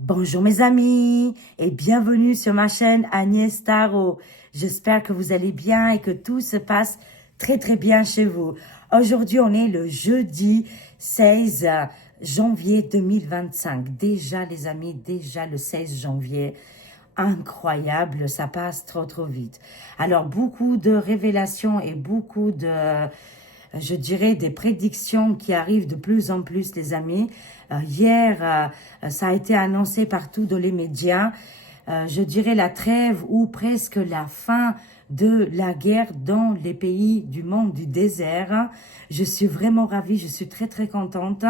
Bonjour mes amis et bienvenue sur ma chaîne Agnès Tarot. J'espère que vous allez bien et que tout se passe très bien chez vous. Aujourd'hui, on est le jeudi 16 janvier 2025. Déjà les amis, déjà le 16 janvier. Incroyable, ça passe trop vite. Alors beaucoup de révélations et beaucoup de je dirais, des prédictions qui arrivent de plus en plus, les amis. Hier, ça a été annoncé partout dans les médias. Je dirais la trêve ou presque la fin de la guerre dans les pays du monde du désert. Je suis vraiment ravie, je suis très contente.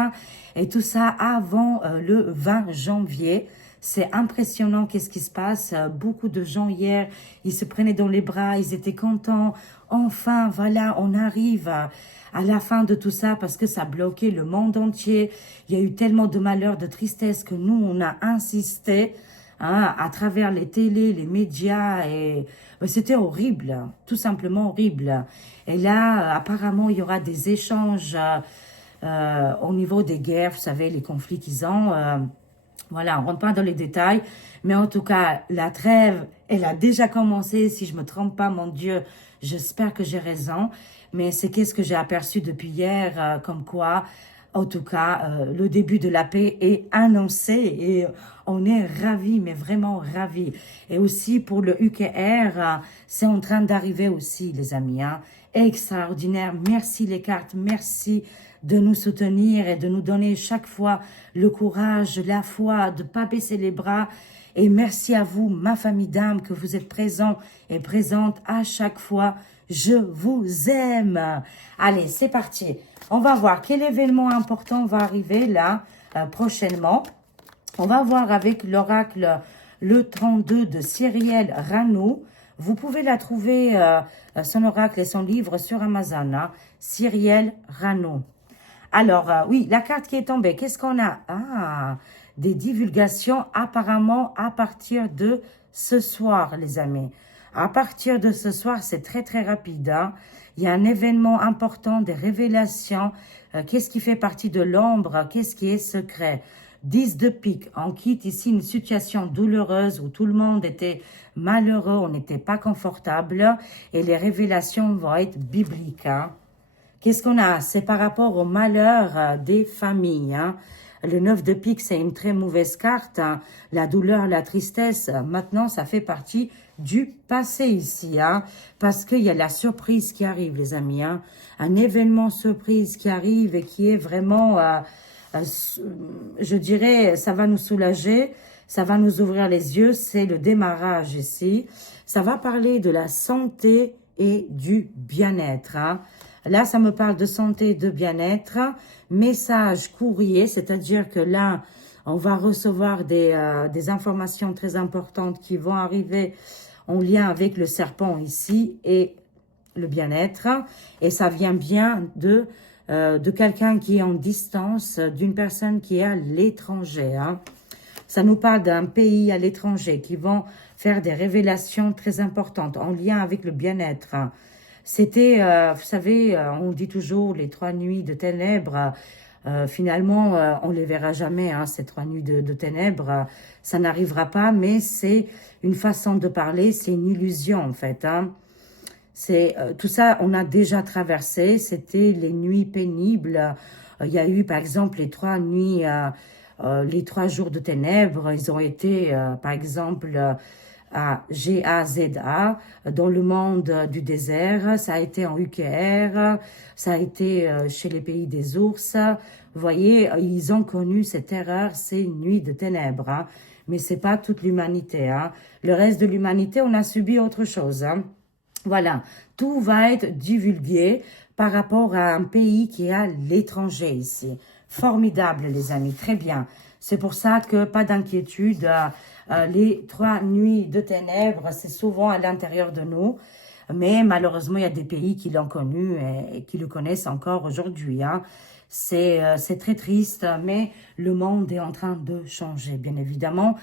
Et tout ça avant le 20 janvier. C'est impressionnant qu'est-ce qui se passe. Beaucoup de gens hier, ils se prenaient dans les bras, ils étaient contents. Enfin, voilà, on arrive à la fin de tout ça parce que ça bloquait le monde entier. Il y a eu tellement de malheur, de tristesse que nous, on a insisté à travers les télés, les médias et c'était horrible, tout simplement horrible. Et là, apparemment, il y aura des échanges au niveau des guerres, vous savez, les conflits qu'ils ont. Voilà, on rentre pas dans les détails, mais en tout cas, la trêve, elle a déjà commencé, si je me trompe pas, mon Dieu, j'espère que j'ai raison, mais c'est qu'est-ce que j'ai aperçu depuis hier, comme quoi, en tout cas, le début de la paix est annoncé et on est ravis, mais vraiment ravis. Et aussi pour le UKR, c'est en train d'arriver aussi, les amis, hein. Extraordinaire, merci les cartes, merci de nous soutenir et de nous donner chaque fois le courage, la foi, de ne pas baisser les bras. Et merci à vous, ma famille d'âme, que vous êtes présents et présentes à chaque fois. Je vous aime. Allez, c'est parti. On va voir quel événement important va arriver là prochainement. On va voir avec l'oracle le 32 de Cyrielle Rano. Vous pouvez la trouver, son oracle et son livre sur Amazon. Hein, Cyrielle Rano. Alors, oui, la carte qui est tombée, qu'est-ce qu'on a? Ah, des divulgations apparemment à partir de ce soir, les amis. À partir de ce soir, c'est très rapide. Hein. Il y a un événement important, des révélations. Qu'est-ce qui fait partie de l'ombre? Qu'est-ce qui est secret? 10 de pique. On quitte ici une situation douloureuse où tout le monde était malheureux, on n'était pas confortable. Et les révélations vont être bibliques. Hein. Qu'est-ce qu'on a? C'est par rapport au malheur des familles. Hein. Le 9 de pique, c'est une très mauvaise carte. Hein. La douleur, la tristesse, maintenant, ça fait partie du passé ici. Hein. Parce qu'il y a la surprise qui arrive, les amis. Hein. Un événement surprise qui arrive et qui est vraiment, je dirais, ça va nous soulager. Ça va nous ouvrir les yeux. C'est le démarrage ici. Ça va parler de la santé et du bien-être. Hein. Là, ça me parle de santé et de bien-être. Message courrier, c'est-à-dire que là, on va recevoir des informations très importantes qui vont arriver en lien avec le serpent ici et le bien-être. Et ça vient bien de quelqu'un qui est en distance, d'une personne qui est à l'étranger. Hein. Ça nous parle d'un pays à l'étranger qui vont faire des révélations très importantes en lien avec le bien-être. Hein. C'était, vous savez, on dit toujours les 3 nuits de ténèbres. Finalement, on les verra jamais, hein, ces 3 nuits de ténèbres. Ça n'arrivera pas, mais c'est une façon de parler, c'est une illusion en fait. Hein. C'est tout ça, on a déjà traversé. C'était les nuits pénibles. Il y a eu, par exemple, les 3 nuits, les 3 jours de ténèbres. Ils ont été, par exemple, à GAZA, dans le monde du désert, ça a été en UKR, ça a été chez les pays des ours. Vous voyez, ils ont connu cette erreur, ces nuits de ténèbres. Hein. Mais c'est pas toute l'humanité. Hein. Le reste de l'humanité, on a subi autre chose. Hein. Voilà, tout va être divulgué par rapport à un pays qui est à l'étranger ici. Formidable, les amis, très bien. C'est pour ça que pas d'inquiétude. Les 3 nuits de ténèbres, c'est souvent à l'intérieur de nous. Mais malheureusement, il y a des pays qui l'ont connu et qui le connaissent encore aujourd'hui. Hein. C'est très triste, mais le monde est en train de changer, bien évidemment,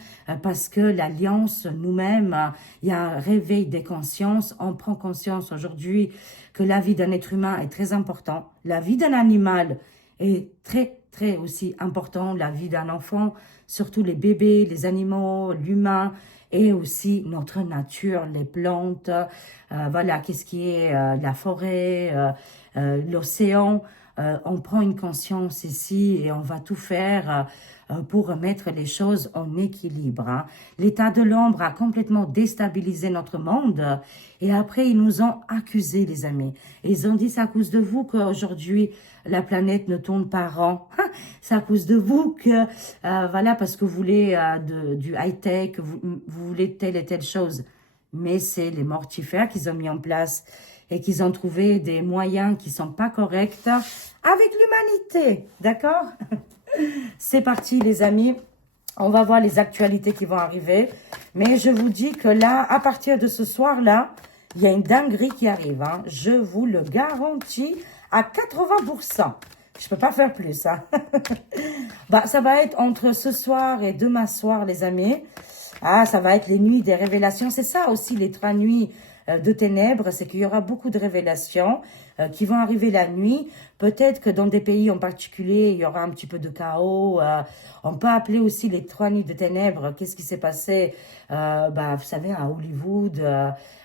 parce que l'Alliance, nous-mêmes, il y a un réveil des consciences. On prend conscience aujourd'hui que la vie d'un être humain est très importante. La vie d'un animal est très aussi important. La vie d'un enfant, surtout les bébés, les animaux, l'humain et aussi notre nature, les plantes, voilà, qu'est-ce qui est la forêt, l'océan. On prend une conscience ici et on va tout faire pour remettre les choses en équilibre. Hein. L'état de l'ombre a complètement déstabilisé notre monde et après ils nous ont accusés, les amis. Et ils ont dit c'est à cause de vous qu'aujourd'hui la planète ne tourne pas rond. C'est à cause de vous que, voilà, parce que vous voulez du high-tech, vous voulez telle et telle chose. Mais c'est les mortifères qu'ils ont mis en place et qu'ils ont trouvé des moyens qui sont pas corrects avec l'humanité. D'accord? C'est parti, les amis. On va voir les actualités qui vont arriver. Mais je vous dis que là, à partir de ce soir-là, il y a une dinguerie qui arrive. Hein. Je vous le garantis à 80%. Je peux pas faire plus. Hein. Bah, ça va être entre ce soir et demain soir, les amis. Ah, ça va être les nuits des révélations. C'est ça aussi, les 3 nuits de ténèbres. C'est qu'il y aura beaucoup de révélations qui vont arriver la nuit. Peut-être que dans des pays en particulier, il y aura un petit peu de chaos. On peut appeler aussi les 3 nuits de ténèbres. Qu'est-ce qui s'est passé, bah, vous savez, à Hollywood,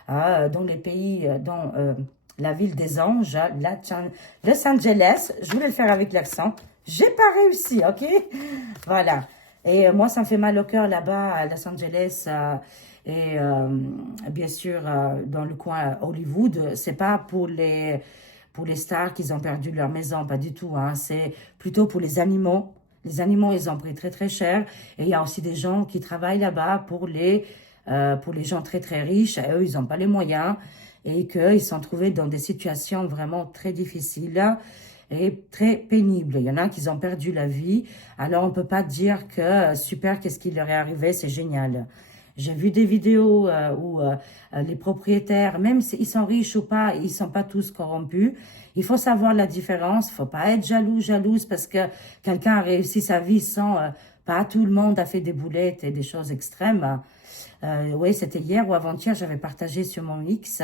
dans les pays, dans la ville des anges, Los Angeles. Je voulais le faire avec l'accent. J'ai pas réussi, ok? Voilà. Et moi, ça me fait mal au cœur là-bas à Los Angeles et bien sûr dans le coin Hollywood. C'est pas pour les stars qu'ils ont perdu leur maison, pas du tout. Hein. C'est plutôt pour les animaux. Les animaux, ils ont pris très très cher. Et il y a aussi des gens qui travaillent là-bas pour les gens très très riches. Et eux, ils n'ont pas les moyens et qu'ils sont trouvés dans des situations vraiment très difficiles et très pénible. Il y en a qui ont perdu la vie. Alors, on peut pas dire que super, qu'est-ce qui leur est arrivé, c'est génial. J'ai vu des vidéos où les propriétaires, même s'ils sont riches ou pas, ils sont pas tous corrompus. Il faut savoir la différence. Il faut pas être jalouse parce que quelqu'un a réussi sa vie sans... pas tout le monde a fait des boulettes et des choses extrêmes. Oui, c'était hier ou avant-hier, j'avais partagé sur mon X...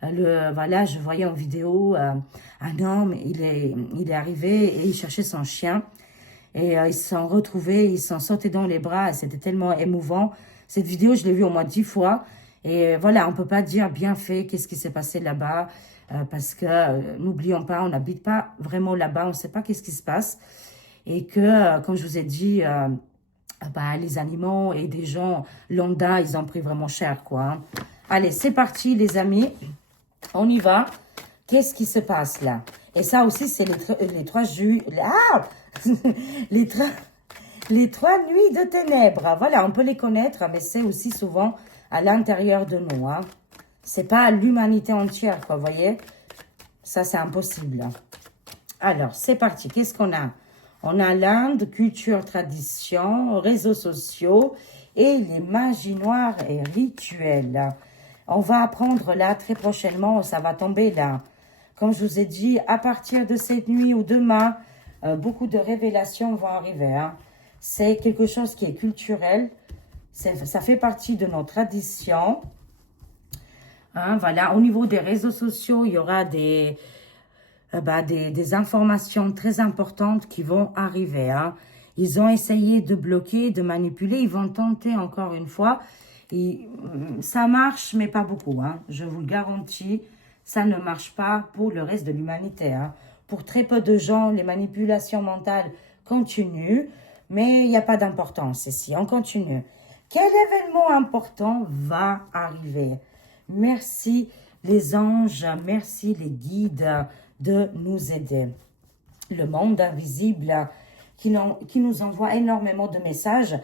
voilà, je voyais en vidéo un homme, il est arrivé et il cherchait son chien. Et ils se sont retrouvés, ils se sont sautés dans les bras. Et c'était tellement émouvant. Cette vidéo, je l'ai vue au moins 10 fois. Et voilà, on peut pas dire bien fait qu'est-ce qui s'est passé là-bas. Parce que, n'oublions pas, on n'habite pas vraiment là-bas. On ne sait pas qu'est-ce qui se passe. Et que, comme je vous ai dit, bah, les animaux et des gens lambda, ils ont pris vraiment cher, quoi. Hein. Allez, c'est parti, les amis. On y va. Qu'est-ce qui se passe là? Et ça aussi, c'est les 3 juillet. Ah les 3 nuits de ténèbres. Voilà, on peut les connaître, mais c'est aussi souvent à l'intérieur de nous. Hein. C'est pas l'humanité entière, quoi, vous voyez? Ça, c'est impossible. Alors, c'est parti. Qu'est-ce qu'on a? On a l'Inde, culture, tradition, réseaux sociaux et les magies noires et rituels. On va apprendre là très prochainement, ça va tomber là. Comme je vous ai dit, à partir de cette nuit ou demain, beaucoup de révélations vont arriver. Hein. C'est quelque chose qui est culturel, ça fait partie de nos traditions. Hein, voilà, au niveau des réseaux sociaux, il y aura des informations très importantes qui vont arriver. Hein. Ils ont essayé de bloquer, de manipuler, ils vont tenter encore une fois. Et ça marche, mais pas beaucoup. Hein. Je vous le garantis, ça ne marche pas pour le reste de l'humanité. Hein. Pour très peu de gens, les manipulations mentales continuent, mais il n'y a pas d'importance ici. On continue. Quel événement important va arriver? Merci les anges, merci les guides de nous aider. Le monde invisible qui nous envoie énormément de messages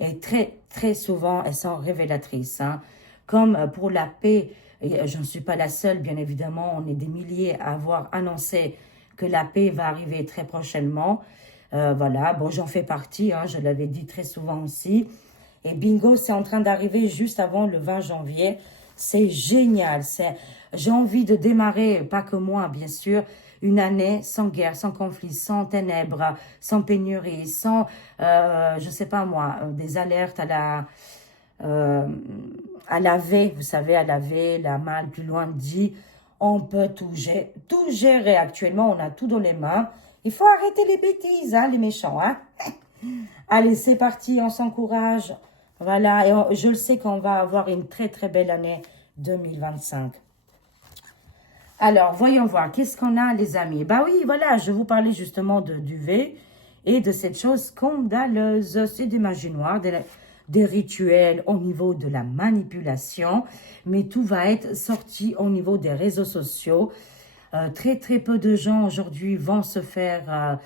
et très, très souvent, elles sont révélatrices. Hein. Comme pour la paix, et je ne suis pas la seule, bien évidemment, on est des milliers à avoir annoncé que la paix va arriver très prochainement. Voilà, bon, j'en fais partie, hein, je l'avais dit très souvent aussi. Et bingo, c'est en train d'arriver juste avant le 20 janvier. C'est génial. J'ai envie de démarrer, pas que moi, bien sûr, une année sans guerre, sans conflit, sans ténèbres, sans pénurie, sans, je sais pas moi, des alertes à laver, vous savez, à laver, la malle plus loin dit, on peut tout gérer actuellement, on a tout dans les mains. Il faut arrêter les bêtises, hein, les méchants, hein. Allez, c'est parti, on s'encourage. Voilà, et je le sais qu'on va avoir une très très belle année 2025. Alors, voyons voir, qu'est-ce qu'on a, les amis? Bah oui, voilà, je vous parlais justement de duvet et de cette chose scandaleuse. C'est des magies noires, des rituels au niveau de la manipulation, mais tout va être sorti au niveau des réseaux sociaux. Très, très peu de gens aujourd'hui vont se faire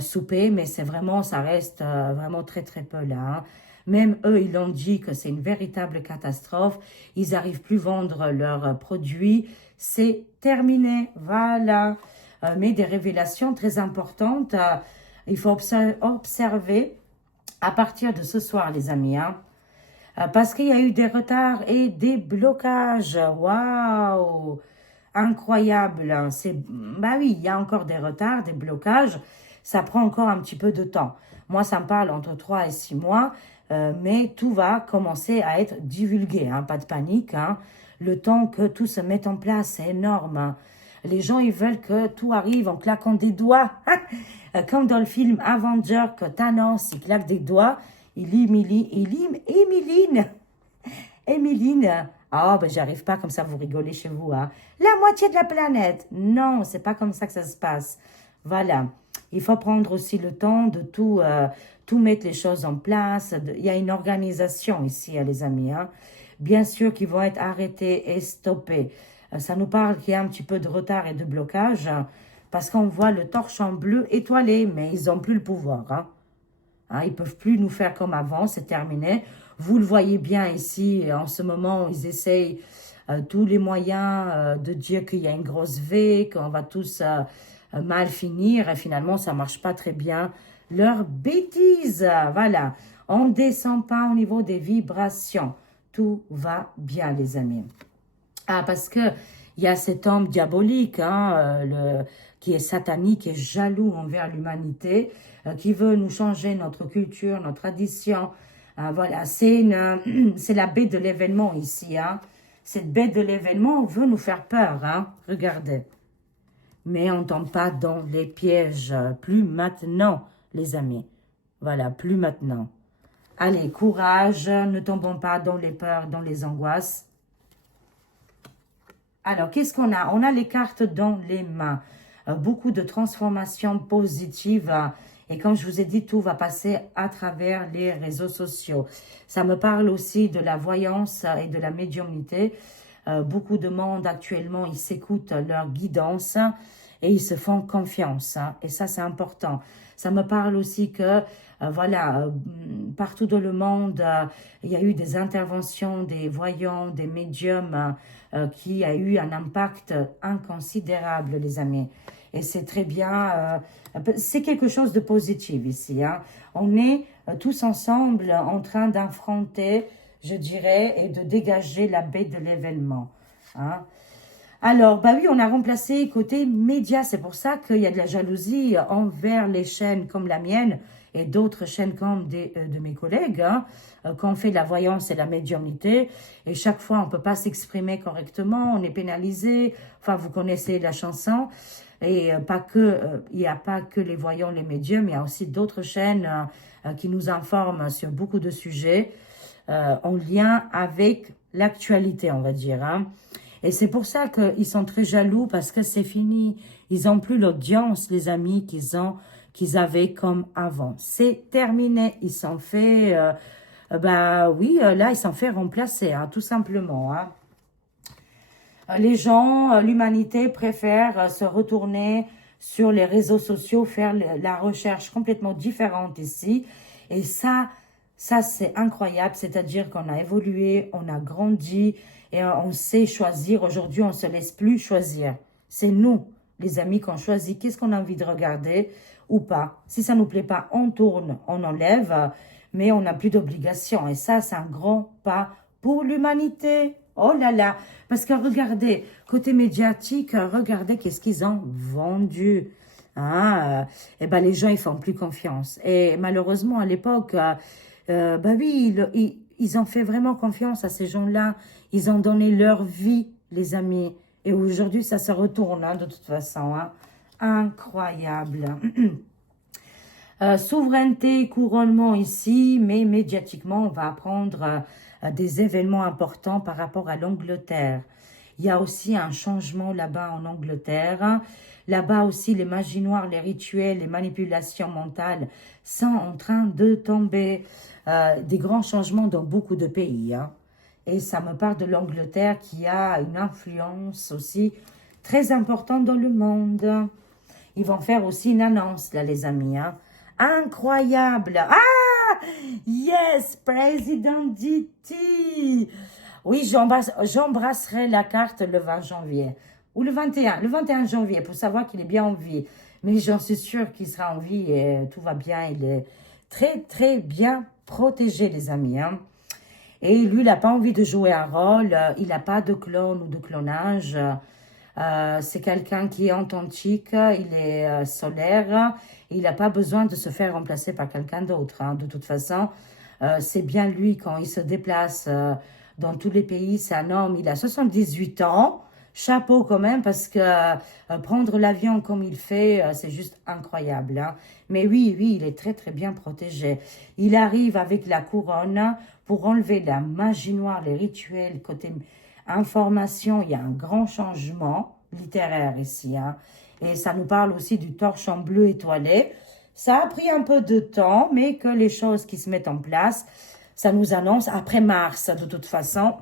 souper, mais c'est vraiment, ça reste vraiment très, très peu là. Hein. Même eux, ils l'ont dit que c'est une véritable catastrophe. Ils n'arrivent plus à vendre leurs produits. C'est terminé, voilà. Mais des révélations très importantes. Il faut observer à partir de ce soir, les amis. Hein. Parce qu'il y a eu des retards et des blocages. Waouh! Incroyable. Hein. Bah oui, il y a encore des retards, des blocages. Ça prend encore un petit peu de temps. Moi, ça me parle entre 3 et 6 mois. Mais tout va commencer à être divulgué. Hein. Pas de panique. Hein. Le temps que tout se mette en place, c'est énorme. Hein. Les gens, ils veulent que tout arrive en claquant des doigts. Comme dans le film Avenger, que Thanos, il claque des doigts. Émiline. Ah, ben j'arrive pas comme ça, vous rigolez chez vous. Hein. La moitié de la planète. Non, c'est pas comme ça que ça se passe. Voilà. Il faut prendre aussi le temps de tout mettre les choses en place. Il y a une organisation ici, les amis. Hein. Bien sûr qu'ils vont être arrêtés et stoppés. Ça nous parle qu'il y a un petit peu de retard et de blocage parce qu'on voit le torchon bleu étoilé, mais ils n'ont plus le pouvoir. Hein. Hein, ils ne peuvent plus nous faire comme avant, c'est terminé. Vous le voyez bien ici, en ce moment, ils essayent tous les moyens de dire qu'il y a une grosse V, qu'on va tous mal finir. Et finalement, ça ne marche pas très bien. Leur bêtise, voilà. On ne descend pas au niveau des vibrations. Tout va bien, les amis. Ah, parce que il y a cet homme diabolique, hein, qui est satanique, qui est jaloux envers l'humanité, qui veut nous changer notre culture, notre tradition. Voilà, c'est la bête de l'événement ici. Hein. Cette bête de l'événement veut nous faire peur. Hein. Regardez. Mais on ne tombe pas dans les pièges. Plus maintenant, les amis. Voilà, plus maintenant. Allez, courage. Ne tombons pas dans les peurs, dans les angoisses. Alors, qu'est-ce qu'on a? On a les cartes dans les mains. Beaucoup de transformations positives. Et comme je vous ai dit, tout va passer à travers les réseaux sociaux. Ça me parle aussi de la voyance et de la médiumnité. Beaucoup de monde actuellement, ils s'écoutent leur guidance et ils se font confiance. Hein. Et ça, c'est important. Ça me parle aussi que, voilà, partout dans le monde, il y a eu des interventions des voyants, des médiums qui a eu un impact inconsidérable, les amis. Et c'est très bien, c'est quelque chose de positif ici. Hein. On est tous ensemble en train d'affronter, je dirais, et de dégager la bête de l'événement. Hein. Alors, bah oui, on a remplacé côté média. C'est pour ça qu'il y a de la jalousie envers les chaînes comme la mienne et d'autres chaînes comme de mes collègues, hein, qu'on fait de la voyance et de la médiumnité. Et chaque fois, on ne peut pas s'exprimer correctement, on est pénalisé. Enfin, vous connaissez la chanson. Et il n'y a pas que les voyants, les médiums, il y a aussi d'autres chaînes qui nous informent sur beaucoup de sujets en lien avec l'actualité, on va dire. Hein. Et c'est pour ça qu'ils sont très jaloux parce que c'est fini. Ils n'ont plus l'audience, les amis, qu'ils avaient comme avant. C'est terminé. Ils sont fait, bah oui, là, ils sont fait remplacer, hein, tout simplement. Hein. Les gens, l'humanité préfère se retourner sur les réseaux sociaux, faire la recherche complètement différente ici. Et ça c'est incroyable. C'est-à-dire qu'on a évolué, on a grandi et on sait choisir. Aujourd'hui, on ne se laisse plus choisir. C'est nous, les amis, qu'on choisit. Qu'est-ce qu'on a envie de regarder ou pas. Si ça ne nous plaît pas, on tourne, on enlève, mais on n'a plus d'obligation. Et ça, c'est un grand pas pour l'humanité. Oh là là, parce que regardez, côté médiatique, regardez qu'est-ce qu'ils ont vendu. Hein, et ben les gens, ils font plus confiance. Et malheureusement, à l'époque, bah oui, ils ont fait vraiment confiance à ces gens-là. Ils ont donné leur vie, les amis. Et aujourd'hui, ça se retourne, hein, de toute façon. Hein. Incroyable. Souveraineté, couronnement ici, mais médiatiquement, on va apprendre des événements importants par rapport à l'Angleterre. Il y a aussi un changement là-bas en Angleterre. Là-bas aussi, les magies noires, les rituels, les manipulations mentales sont en train de tomber. Des grands changements dans beaucoup de pays, hein. Et ça me parle de l'Angleterre qui a une influence aussi très importante dans le monde. Ils vont faire aussi une annonce, là, les amis, hein. Incroyable! Ah! Yes! Président Diti! Oui, j'embrasserai la carte le 20 janvier. Ou le 21 janvier, pour savoir qu'il est bien en vie. Mais j'en suis sûre qu'il sera en vie et tout va bien. Il est très, très bien protégé, les amis, hein. Et lui, il n'a pas envie de jouer un rôle. Il n'a pas de clone ou de clonage. C'est quelqu'un qui est authentique, il est solaire, il n'a pas besoin de se faire remplacer par quelqu'un d'autre, hein. De toute façon, c'est bien lui quand il se déplace dans tous les pays. C'est un homme, il a 78 ans, chapeau quand même, parce que prendre l'avion comme il fait, c'est juste incroyable, hein. Mais oui, il est très très bien protégé. Il arrive avec la couronne pour enlever la magie noire, les rituels, côté information, il y a un grand changement littéraire ici, hein. Et ça nous parle aussi du torchon bleu étoilé. Ça a pris un peu de temps, mais que les choses qui se mettent en place, ça nous annonce après mars, de toute façon,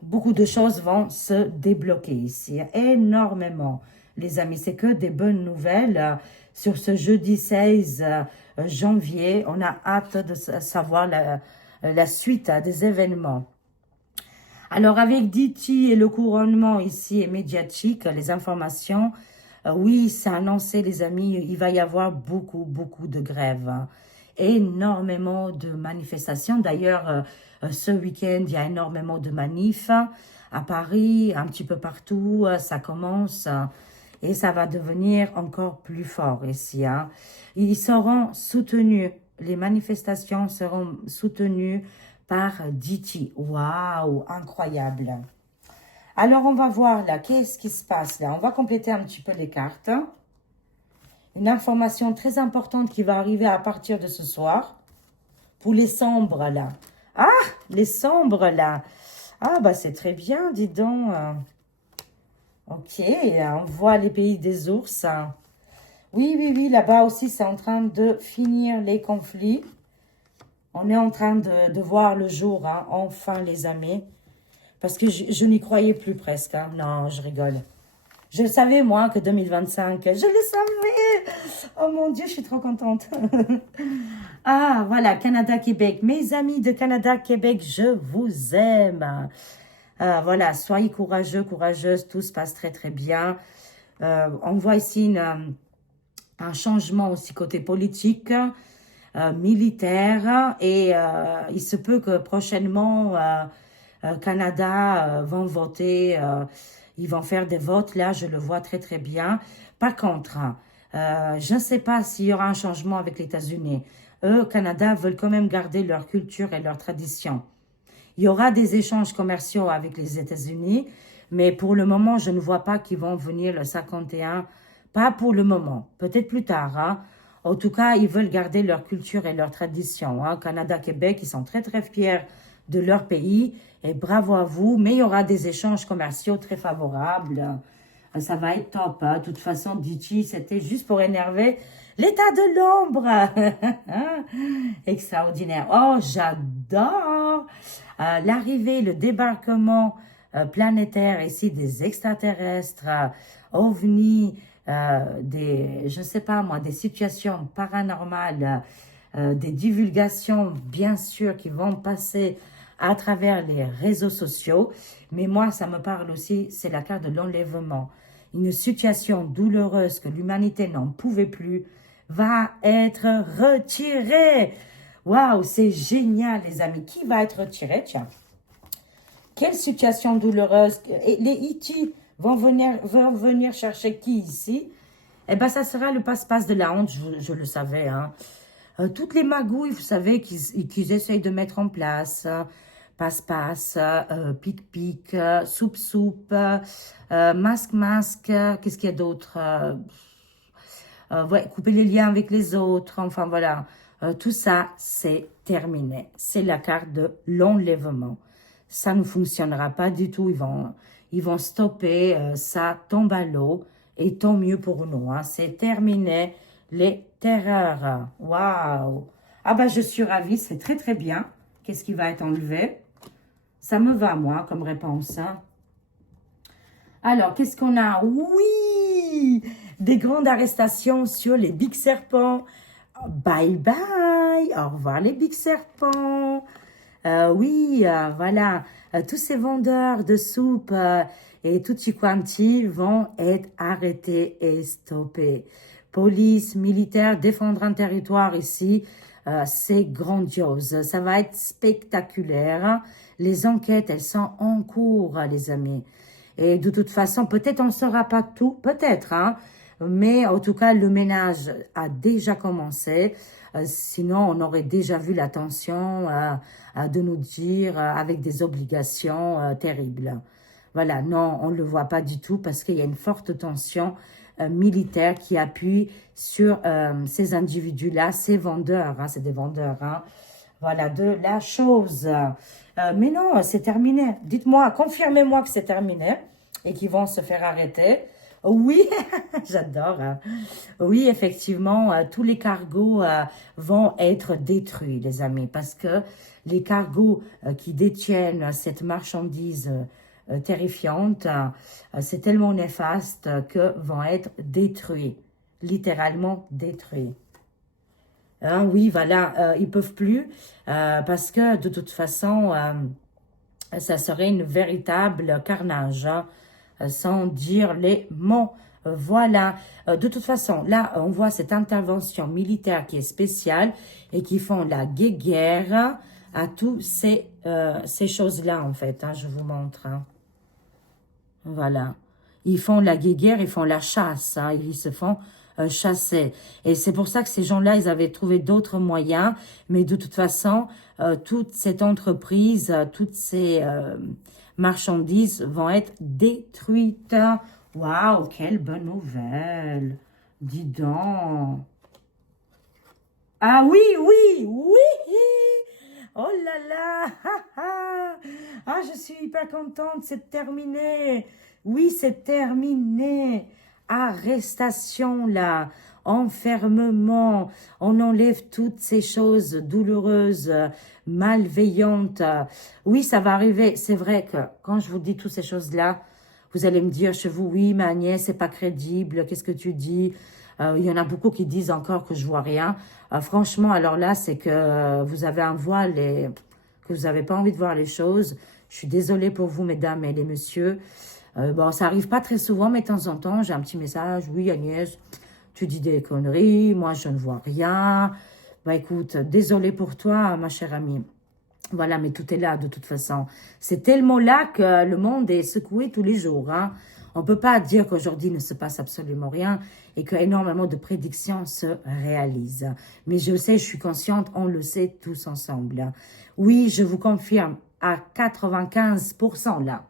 beaucoup de choses vont se débloquer ici, énormément, les amis. C'est que des bonnes nouvelles. Sur ce jeudi 16 janvier, on a hâte de savoir la suite des événements. Alors, avec Diti et le couronnement ici et médiatique, les informations, oui, c'est annoncé, les amis, il va y avoir beaucoup, beaucoup de grèves, hein. Énormément de manifestations. D'ailleurs, ce week-end, il y a énormément de manifs à Paris, un petit peu partout. Ça commence et ça va devenir encore plus fort ici, hein. Ils seront soutenus, les manifestations seront soutenues par Diti. Waouh, incroyable. Alors, on va voir là, qu'est-ce qui se passe là? On va compléter un petit peu les cartes. Une information très importante qui va arriver à partir de ce soir. Pour les sombres là. Ah, les sombres là. Ah, bah c'est très bien, dis donc. Ok, on voit les pays des ours. Oui, là-bas aussi, c'est en train de finir les conflits. On est en train de voir le jour, hein, enfin, les amis. Parce que je n'y croyais plus presque, hein. Non, je rigole. Je le savais, moi, que 2025, je le savais. Oh mon Dieu, je suis trop contente. Ah, voilà, Canada-Québec. Mes amis de Canada-Québec, je vous aime. Voilà, soyez courageux, courageuses, tout se passe très, très bien. On voit ici un changement aussi côté politique, militaire, et il se peut que prochainement, Canada vont voter, ils vont faire des votes, là, je le vois très, très bien. Par contre, je ne sais pas s'il y aura un changement avec les États-Unis. Eux, Canada, veulent quand même garder leur culture et leur tradition. Il y aura des échanges commerciaux avec les États-Unis, mais pour le moment, je ne vois pas qu'ils vont venir le 51. Pas pour le moment, peut-être plus tard, hein. En tout cas, ils veulent garder leur culture et leur tradition, hein. Canada, Québec, ils sont très, très fiers de leur pays et bravo à vous. Mais il y aura des échanges commerciaux très favorables. Ça va être top, hein. De toute façon, Diti, c'était juste pour énerver l'état de l'ombre. Extraordinaire. Oh, j'adore l'arrivée, le débarquement planétaire ici des extraterrestres, ovnis, je sais pas moi, des situations paranormales, des divulgations bien sûr qui vont passer à travers les réseaux sociaux. Mais moi, ça me parle aussi, c'est la carte de l'enlèvement. Une situation douloureuse que l'humanité n'en pouvait plus va être retirée. Waouh, c'est génial, les amis. Qui va être retiré? Tiens. Quelle situation douloureuse. Et les E.T. vont venir chercher qui ici? Eh bien, ça sera le passe-passe de la honte, je le savais, hein. Toutes les magouilles, vous savez, qu'ils essayent de mettre en place. Passe-passe, pic-pic, soupe-soupe, masque-masque, qu'est-ce qu'il y a d'autre? ouais, couper les liens avec les autres, enfin voilà. Tout ça, c'est terminé. C'est la carte de l'enlèvement. Ça ne fonctionnera pas du tout. Ils vont stopper, ça tombe à l'eau. Et tant mieux pour nous. Hein. C'est terminé. Les terreurs. Waouh. Ah bah je suis ravie, c'est très très bien. Qu'est-ce qui va être enlevé? Ça me va, moi, comme réponse. Hein. Alors, qu'est-ce qu'on a? Oui! Des grandes arrestations sur les big serpents. Bye bye! Au revoir les big serpents! Oui, voilà. Tous ces vendeurs de soupe et tutti quanti vont être arrêtés et stoppés. Police, militaire, défendre un territoire ici, c'est grandiose. Ça va être spectaculaire. Les enquêtes, elles sont en cours, les amis. Et de toute façon, peut-être on ne saura pas tout, peut-être, hein. Mais en tout cas, le ménage a déjà commencé. Sinon, on aurait déjà vu la tension de nous dire avec des obligations terribles. Voilà, non, on ne le voit pas du tout parce qu'il y a une forte tension militaire qui appuie sur ces individus-là, ces vendeurs, hein, c'est des vendeurs, hein, voilà, de la chose. Mais non, c'est terminé. Dites-moi, confirmez-moi que c'est terminé et qu'ils vont se faire arrêter. Oui, j'adore. Hein. Oui, effectivement, tous les cargos vont être détruits, les amis, parce que les cargos qui détiennent cette marchandise terrifiante, c'est tellement néfaste que vont être détruits, littéralement détruits. Hein, oui, voilà, ils peuvent plus parce que de toute façon, ça serait une véritable carnage, hein, sans dire les mots. Voilà. De toute façon, là, on voit cette intervention militaire qui est spéciale et qui font la guerre à tous ces choses-là, en fait. Hein, je vous montre. Hein. Voilà. Ils font la guerre, ils font la chasse. Hein, ils se font chasser. Et c'est pour ça que ces gens-là, ils avaient trouvé d'autres moyens. Mais de toute façon, toute cette entreprise, toutes ces marchandises vont être détruites. Waouh, quelle bonne nouvelle. Dis donc. Ah oui, oui, oui. Oh là là. Ah, je suis hyper contente, c'est terminé. Oui, c'est terminé. Arrestation là, enfermement, on enlève toutes ces choses douloureuses, malveillantes. Oui, ça va arriver. C'est vrai que quand je vous dis toutes ces choses-là, vous allez me dire chez vous, oui, ma Agnès, c'est pas crédible, qu'est-ce que tu dis? Il y en a beaucoup qui disent encore que je vois rien. Franchement, alors là, c'est que vous avez un voile et que vous n'avez pas envie de voir les choses. Je suis désolée pour vous, mesdames et les messieurs. Bon, ça arrive pas très souvent, mais de temps en temps, j'ai un petit message. Oui, Agnès, tu dis des conneries, moi, je ne vois rien. Bah, écoute, désolée pour toi, ma chère amie. Voilà, mais tout est là, de toute façon. C'est tellement là que le monde est secoué tous les jours, hein. On ne peut pas dire qu'aujourd'hui ne se passe absolument rien et qu'énormément de prédictions se réalisent. Mais je sais, je suis consciente, on le sait tous ensemble. Oui, je vous confirme à 95% là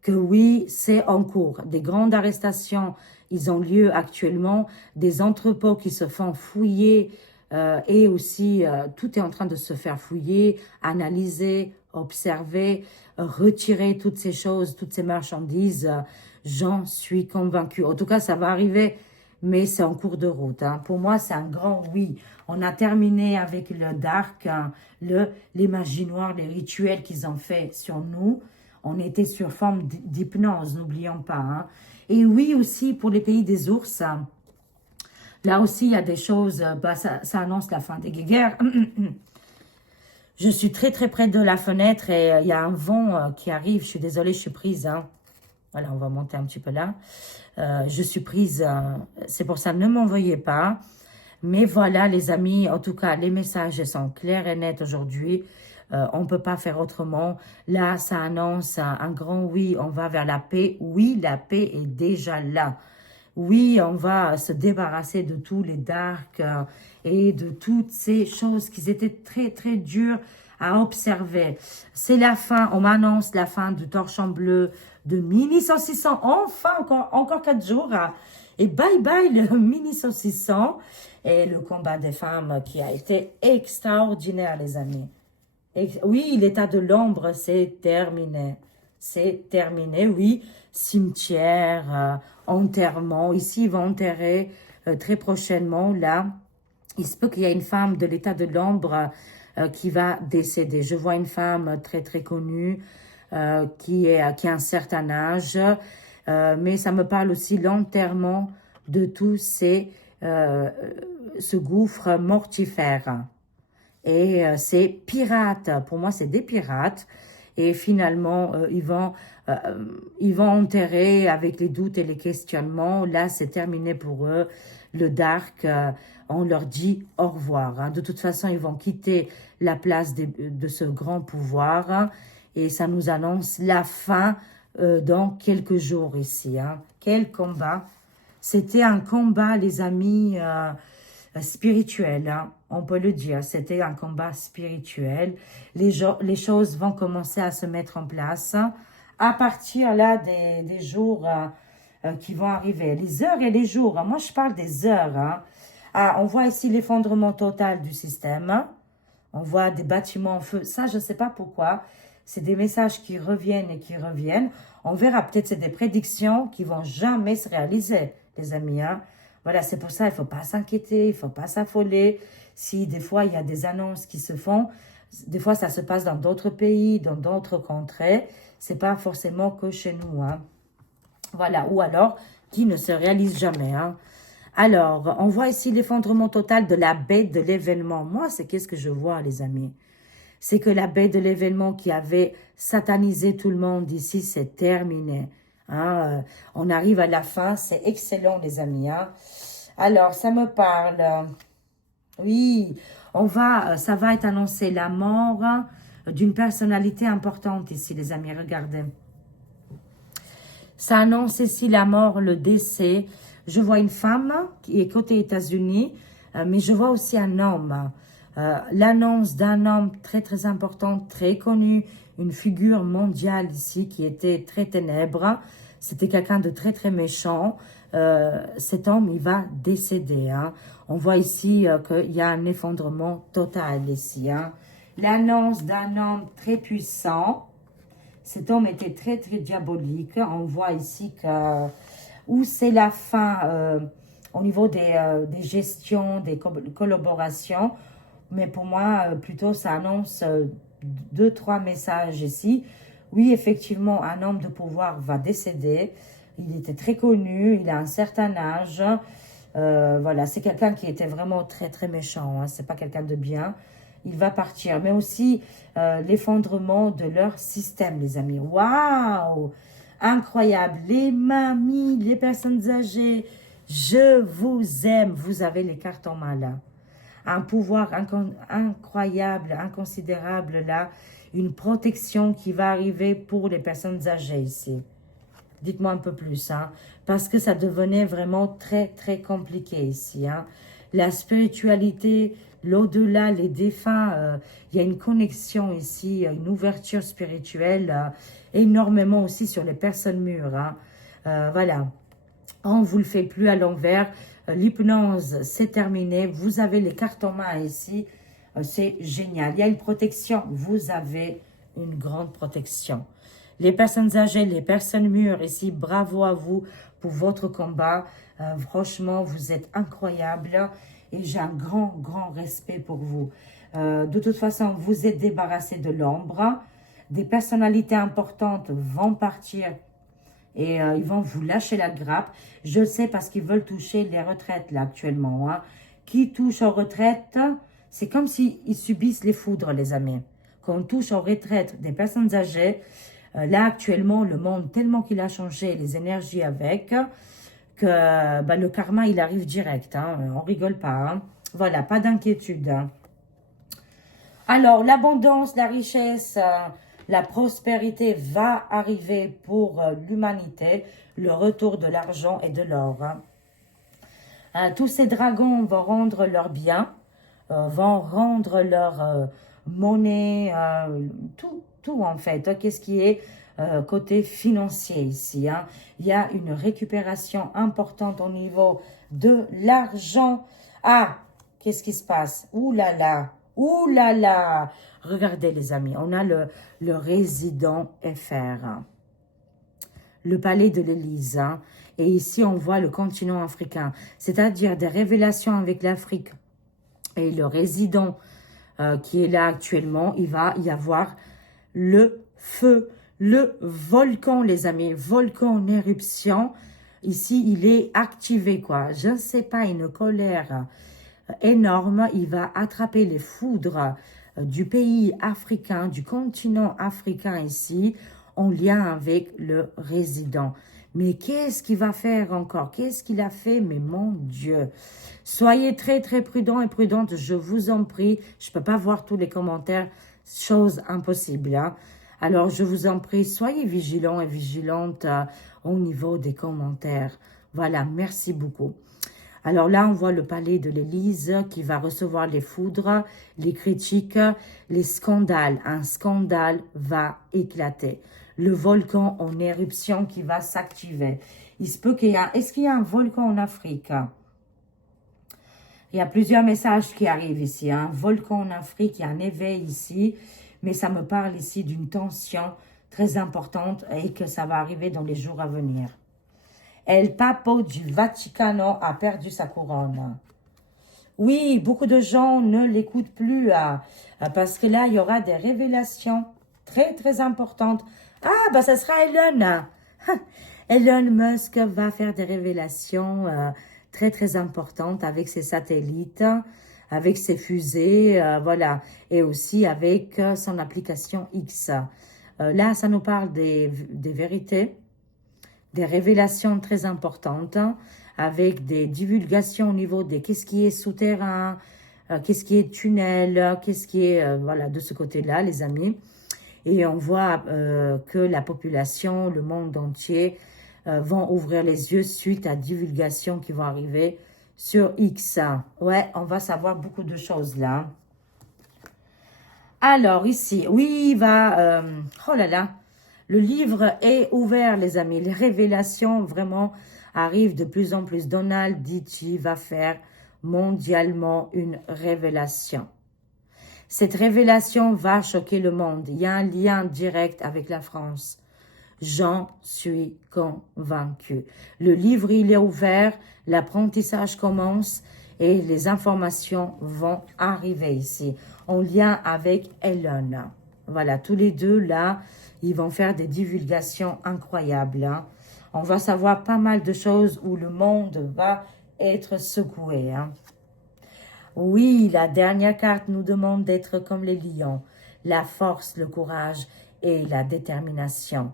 que oui, c'est en cours. Des grandes arrestations, ils ont lieu actuellement. Des entrepôts qui se font fouiller et aussi tout est en train de se faire fouiller, analyser, observer, retirer toutes ces choses, toutes ces marchandises. J'en suis convaincue. En tout cas, ça va arriver, mais c'est en cours de route. Hein. Pour moi, c'est un grand oui. On a terminé avec le dark, hein, les magies noires, les rituels qu'ils ont fait sur nous. On était sur forme d'hypnose, n'oublions pas. Hein. Et oui, aussi, pour les pays des ours, là aussi, il y a des choses, bah, ça annonce la fin des guerres. Je suis très, très près de la fenêtre et il y a un vent qui arrive. Je suis désolée, je suis prise. Hein. Voilà, on va monter un petit peu là. Je suis prise, c'est pour ça, ne m'envoyez pas. Mais voilà, les amis, en tout cas, les messages sont clairs et nets aujourd'hui. On ne peut pas faire autrement. Là, ça annonce un grand oui, on va vers la paix. Oui, la paix est déjà là. Oui, on va se débarrasser de tous les darks et de toutes ces choses qui étaient très, très dures à observer. C'est la fin, on m'annonce la fin du torchon bleu de Mini 100-600. Enfin, encore 4 jours. Et bye bye le mini saucisson et le combat des femmes qui a été extraordinaire, les amis. Oui, l'état de l'ombre, c'est terminé. C'est terminé, oui. Cimetière, enterrement. Ici, ils vont enterrer très prochainement, là. Il se peut qu'il y ait une femme de l'état de l'ombre qui va décéder. Je vois une femme très, très connue qui a un certain âge. Mais ça me parle aussi l'enterrement de tous ce gouffre mortifère. Et c'est pirates. Pour moi, c'est des pirates. Et finalement, ils vont enterrer avec les doutes et les questionnements. Là, c'est terminé pour eux. Le dark, on leur dit au revoir. Hein. De toute façon, ils vont quitter la place de ce grand pouvoir. Hein, et ça nous annonce la fin dans quelques jours ici. Hein. Quel combat! C'était un combat, les amis, spirituel, hein, on peut le dire. C'était un combat spirituel. Les choses vont commencer à se mettre en place hein, à partir là des jours qui vont arriver. Les heures et les jours. Hein. Moi, je parle des heures. Hein. Ah, on voit ici l'effondrement total du système. Hein. On voit des bâtiments en feu. Ça, je ne sais pas pourquoi. C'est des messages qui reviennent et qui reviennent. On verra peut-être c'est des prédictions qui vont jamais se réaliser, les amis. Hein. Voilà, c'est pour ça, il ne faut pas s'inquiéter, il ne faut pas s'affoler. Si des fois, il y a des annonces qui se font, des fois, ça se passe dans d'autres pays, dans d'autres contrées. Ce n'est pas forcément que chez nous. Hein. Voilà, ou alors, qui ne se réalise jamais. Hein. Alors, on voit ici l'effondrement total de la baie de l'événement. Moi, c'est qu'est-ce que je vois, les amis? C'est que la baie de l'événement qui avait satanisé tout le monde ici, c'est terminé. Hein, on arrive à la fin, c'est excellent les amis. Hein. Alors, ça me parle. Oui, ça va être annoncé la mort d'une personnalité importante ici les amis, regardez. Ça annonce ici la mort, le décès. Je vois une femme qui est côté États-Unis, mais je vois aussi un homme. L'annonce d'un homme très très important, très connu, une figure mondiale ici qui était très ténèbre. C'était quelqu'un de très très méchant. Cet homme, il va décéder. Hein. On voit ici qu'il y a un effondrement total ici. Hein. L'annonce d'un homme très puissant. Cet homme était très très diabolique. On voit ici que où c'est la fin au niveau des gestions, des collaborations. Mais pour moi, plutôt, ça annonce 2-3 messages ici. Oui, effectivement, un homme de pouvoir va décéder. Il était très connu, il a un certain âge. Voilà, c'est quelqu'un qui était vraiment très, très méchant. Hein. Ce n'est pas quelqu'un de bien. Il va partir. Mais aussi l'effondrement de leur système, les amis. Waouh! Incroyable. Les mamies, les personnes âgées, je vous aime. Vous avez les cartes en main là. Un pouvoir incroyable, inconsidérable là. Une protection qui va arriver pour les personnes âgées ici. Dites-moi un peu plus, hein, parce que ça devenait vraiment très, très compliqué ici. Hein. La spiritualité, l'au-delà, les défunts, il y a une connexion ici, une ouverture spirituelle, énormément aussi sur les personnes mûres. Hein. Voilà, on ne vous le fait plus à l'envers. L'hypnose, c'est terminé. Vous avez les cartes en main ici. C'est génial. Il y a une protection. Vous avez une grande protection. Les personnes âgées, les personnes mûres ici, bravo à vous pour votre combat. Franchement, vous êtes incroyables et j'ai un grand, grand respect pour vous. De toute façon, vous êtes débarrassés de l'ombre. Des personnalités importantes vont partir et ils vont vous lâcher la grappe. Je le sais parce qu'ils veulent toucher les retraites là actuellement. Hein. Qui touche aux retraites, c'est comme s'ils subissent les foudres, les amis. Quand on touche aux retraites des personnes âgées, là actuellement, le monde tellement qu'il a changé, les énergies avec, que le karma il arrive direct. Hein. On rigole pas. Hein. Voilà, pas d'inquiétude. Hein. Alors, l'abondance, la richesse, la prospérité va arriver pour l'humanité, le retour de l'argent et de l'or. Hein. Tous ces dragons vont rendre leurs biens, vont rendre leur monnaie, tout en fait. Qu'est-ce qui est côté financier ici. Hein. Il y a une récupération importante au niveau de l'argent. Ah, qu'est-ce qui se passe? Ouh là là, ouh là là. Regardez les amis, on a le résident FR, le palais de l'Élysée. Hein. Et ici, on voit le continent africain, c'est-à-dire des révélations avec l'Afrique. Et le résident qui est là actuellement, il va y avoir le feu, le volcan, les amis, volcan en éruption. Ici, il est activé, quoi. Je ne sais pas, une colère énorme. Il va attraper les foudres du pays africain, du continent africain ici, en lien avec le résident. Mais qu'est-ce qu'il va faire encore? Qu'est-ce qu'il a fait? Mais mon Dieu! Soyez très, très prudents et prudentes, je vous en prie. Je ne peux pas voir tous les commentaires, chose impossible. Hein? Alors, je vous en prie, soyez vigilants et vigilantes au niveau des commentaires. Voilà, merci beaucoup. Alors là, on voit le palais de l'Élysée qui va recevoir les foudres, les critiques, les scandales. Un scandale va éclater. Le volcan en éruption qui va s'activer. Il se peut qu'il y a... Est-ce qu'il y a un volcan en Afrique? Il y a plusieurs messages qui arrivent ici. Un volcan en Afrique, il y a un éveil ici. Mais ça me parle ici d'une tension très importante et que ça va arriver dans les jours à venir. El Papo du Vaticano a perdu sa couronne. Oui, beaucoup de gens ne l'écoutent plus parce que là, il y aura des révélations très, très importantes. Ah, bah ça sera Elon. Elon Musk va faire des révélations très, très importantes avec ses satellites, avec ses fusées, voilà. Et aussi avec son application X. Là, ça nous parle des vérités, des révélations très importantes, avec des divulgations au niveau de qu'est-ce qui est souterrain, qu'est-ce qui est tunnel, qu'est-ce qui est, voilà, de ce côté-là, les amis. Et on voit que la population, le monde entier, vont ouvrir les yeux suite à divulgations qui vont arriver sur X. Ouais, on va savoir beaucoup de choses là. Alors ici, oui, il va... oh là là, le livre est ouvert, les amis. Les révélations vraiment arrivent de plus en plus. Donald Dichi va faire mondialement une révélation. Cette révélation va choquer le monde. Il y a un lien direct avec la France. J'en suis convaincue. Le livre, il est ouvert, l'apprentissage commence et les informations vont arriver ici, en lien avec Elon. Voilà, tous les deux là, ils vont faire des divulgations incroyables. Hein. On va savoir pas mal de choses où le monde va être secoué. Hein. Oui, la dernière carte nous demande d'être comme les lions. La force, le courage et la détermination.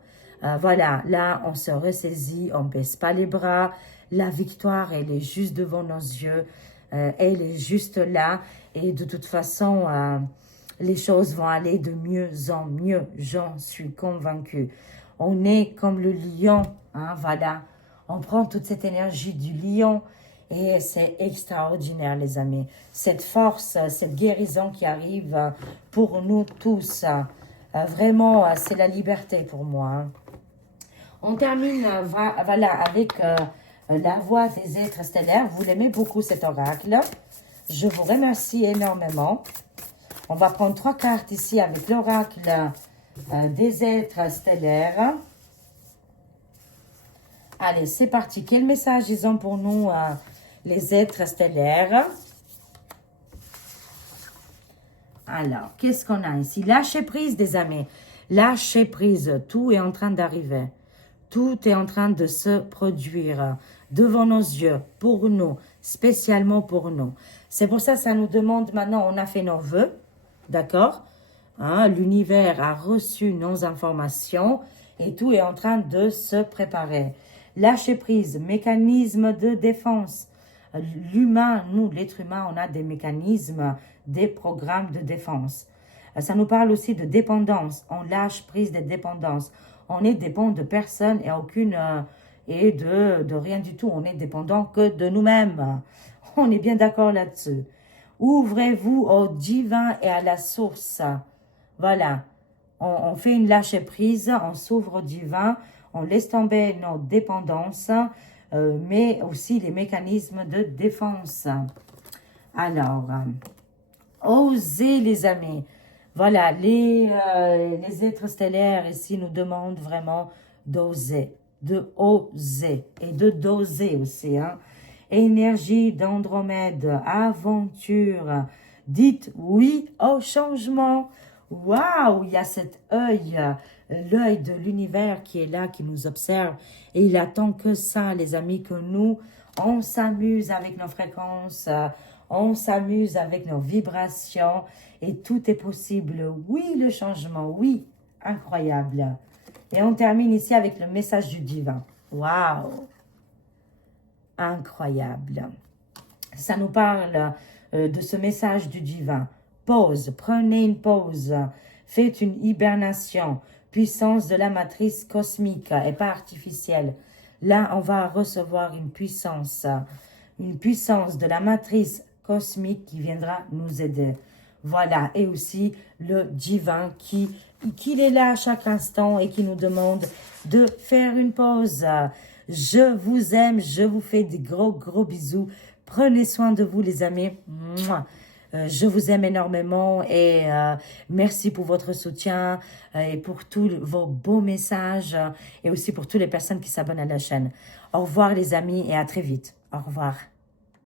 Voilà, là, on se ressaisit, on ne baisse pas les bras. La victoire, elle est juste devant nos yeux. Elle est juste là. Et de toute façon, les choses vont aller de mieux en mieux. J'en suis convaincue. On est comme le lion, hein, voilà. On prend toute cette énergie du lion. Et c'est extraordinaire, les amis. Cette force, cette guérison qui arrive pour nous tous. Vraiment, c'est la liberté pour moi. Hein. On termine voilà, avec la voix des êtres stellaires. Vous l'aimez beaucoup, cet oracle. Je vous remercie énormément. On va prendre 3 cartes ici avec l'oracle des êtres stellaires. Allez, c'est parti. Quel message ils ont pour nous les êtres stellaires? Alors, qu'est-ce qu'on a ici? Lâchez prise, des amis. Lâchez prise. Tout est en train d'arriver. Tout est en train de se produire devant nos yeux, pour nous, spécialement pour nous. C'est pour ça que ça nous demande maintenant, on a fait nos vœux, d'accord? Hein, l'univers a reçu nos informations et tout est en train de se préparer. Lâcher prise, mécanisme de défense. L'humain, nous, l'être humain, on a des mécanismes, des programmes de défense. Ça nous parle aussi de dépendance. On lâche prise des dépendances. On est dépendant de personne et aucune et de rien du tout. On est dépendant que de nous-mêmes. On est bien d'accord là-dessus. Ouvrez-vous au divin et à la source. Voilà. on fait une lâcher prise, on s'ouvre au divin, on laisse tomber nos dépendances, mais aussi les mécanismes de défense. Alors, osez les amis. Voilà, les êtres stellaires ici nous demandent vraiment d'oser, de oser et de doser aussi. Hein. Énergie d'Andromède, aventure, dites oui au changement. Waouh, il y a cet œil, l'œil de l'univers qui est là, qui nous observe. Et il attend que ça, les amis, que nous, on s'amuse avec nos fréquences, on s'amuse avec nos vibrations et tout est possible. Oui, le changement, oui, incroyable. Et on termine ici avec le message du divin. Waouh, incroyable. Ça nous parle de ce message du divin. Pause, prenez une pause, faites une hibernation, puissance de la matrice cosmique et pas artificielle. Là, on va recevoir une puissance de la matrice cosmique qui viendra nous aider. Voilà, et aussi le divin qui est là à chaque instant et qui nous demande de faire une pause. Je vous aime, je vous fais des gros bisous. Prenez soin de vous les amis. Mouah. Je vous aime énormément et merci pour votre soutien et pour tous vos beaux messages et aussi pour toutes les personnes qui s'abonnent à la chaîne. Au revoir les amis et à très vite. Au revoir.